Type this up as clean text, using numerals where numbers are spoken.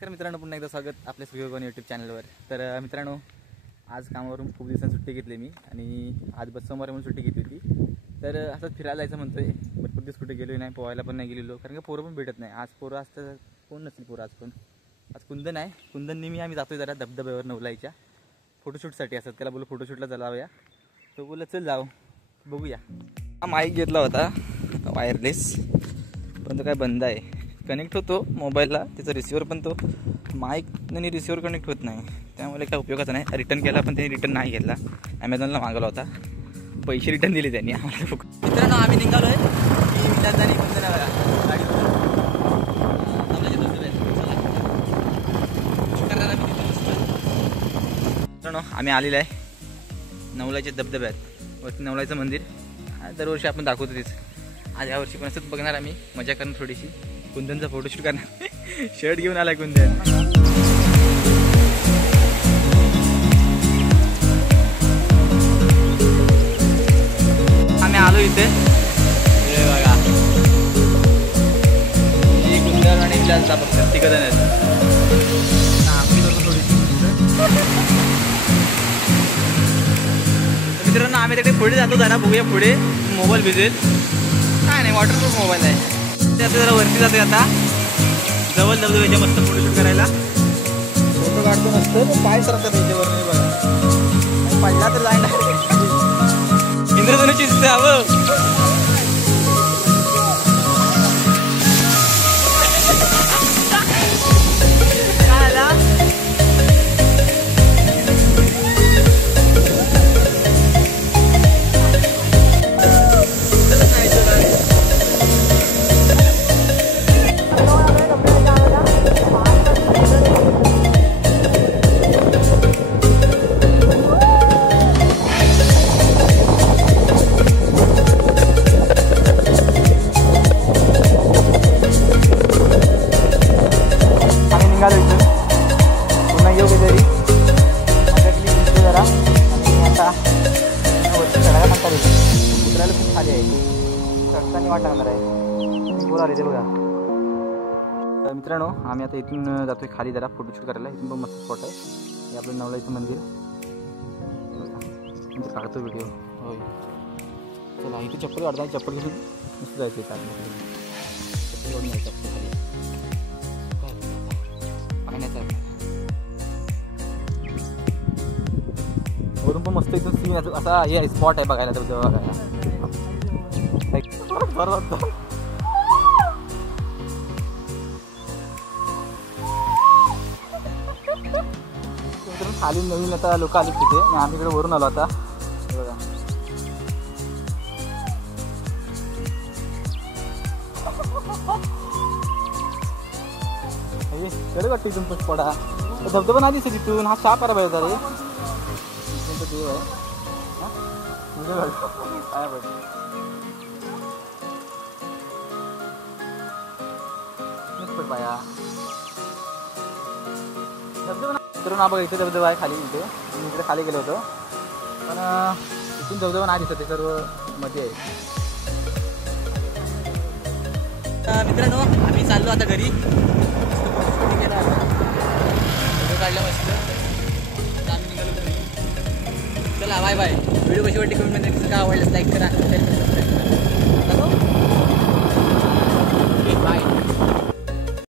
तर मित्रांनो पुन्हा एकदा स्वागत आपल्या सूर्यभवन यूट्यूब चॅनलवर। तर मित्रांनो आज कामावरून खूप दिवसांनी सुट्टी घेतली मी आणि आज सोमवारी म्हणून सुट्टी घेतली होती। तर असंच फिरायला जायचं म्हणतोय, भरपूर दिवस कुठे गेलो नाही, पोहायला पण नाही गेलेलो कारण का पोरं पण भेटत नाही। आज पोरं असतं कोण नसतील पोरं आज पण। आज कुंदन आहे, कुंदननी मी आम्ही जातोय जरा धबधब्यावर नवलाईच्या फोटोशूटसाठी असतात, त्याला बोलू फोटोशूटला जाऊया। तो बोलला चल जाऊ बघूया। हा माईक घेतला होता वायरलेस, पण तो काय बंद आहे, कनेक्ट होतो मोबाईलला त्याचा रिसिव्हर, पण तो माईक आणि रिसिव्हर कनेक्ट होत नाही, त्यामुळे काय उपयोगाचा नाही। रिटर्न केला पण त्यांनी रिटर्न नाही घेतला, ॲमेझॉनला मागवला होता, पैसे रिटर्न दिले त्यांनी आम्हाला। मित्रांनो आम्ही निघालो आहे विलासदानी मित्रांनो आम्ही आलेलो आहे नवलाईच्या धबधब्यात, वरती नवलाईचं मंदिर दरवर्षी आपण दाखवतो तेच। आज यावर्षी पण असंच बघणार आम्ही, मजा करणार थोडीशी, कुंदनचा फोटोशूट करणार। शर्ट घेऊन आलाय कुंदन। आम्ही आलो इथे, हे बघा ही कुंदन आणि विलासदा फक्त तिघ जण आहेत। मित्रांनो आम्ही तिकडे पुढे जातो, जरा बघूया पुढे, मोबाईल भिजेल काय नाही, वॉटरप्रूफ मोबाईल आहे। ते असं जरा वरती जातोय आता, जवळ धबधब्याच्या मस्त फोटोशूट करायला, फोटो काढतो मस्त, पाय सरकतात याच्यावर नाही बघा, पडला तर जायला इंद्रधनुष्य दिसतंय हवं। पुन्हा येऊ घरी जरा, आणि आता वरती चढायला म्हणता येईल, उतरायला खूप खाली आहे, चढताना वाट लागणार आहे, बोला रे ते बघा। मित्रांनो आम्ही आता इथून जातोय खाली जरा फोटोशूट करायला, इथून पण मस्त स्पॉट आहे, हे आपलं नवलाईचं मंदिर, म्हणजे काढतो व्हिडिओ होय। चला इथे चप्पल काढता, चप्पल घेऊन मस्त जायचं इथं, चप्पल काढून जायचं खाली वरून पण मस्त इथून सीन असा हे स्पॉट आहे बघायला, धबधबा बघायला। खाली नवीन आता लोक आली तिथे, आणि आम्ही इकडे वरून आलो आता बघा। कडे वाटतं इथून पण स्पॉट, हा धबधबा नाही दिसत इथून, हा चहा पारा पाहिजे रे, देव आहे पाया धबधबा करून, हा बघा इथे धबधबा आहे खाली, इथे मी इकडे खाली गेलो होतो, पण इथून धबधबा नाही दिसत, ते सर्व मध्ये आहे। मित्रांनो आम्ही चाललो आता घरी, काढला मस्त, आम्ही निघालो घरी। चला बाय बाय। व्हिडिओ कशी वाटली कमेंट मध्ये, कसं काय आवडलं लाईक करा, शेअर करा, सबस्क्राईब करा।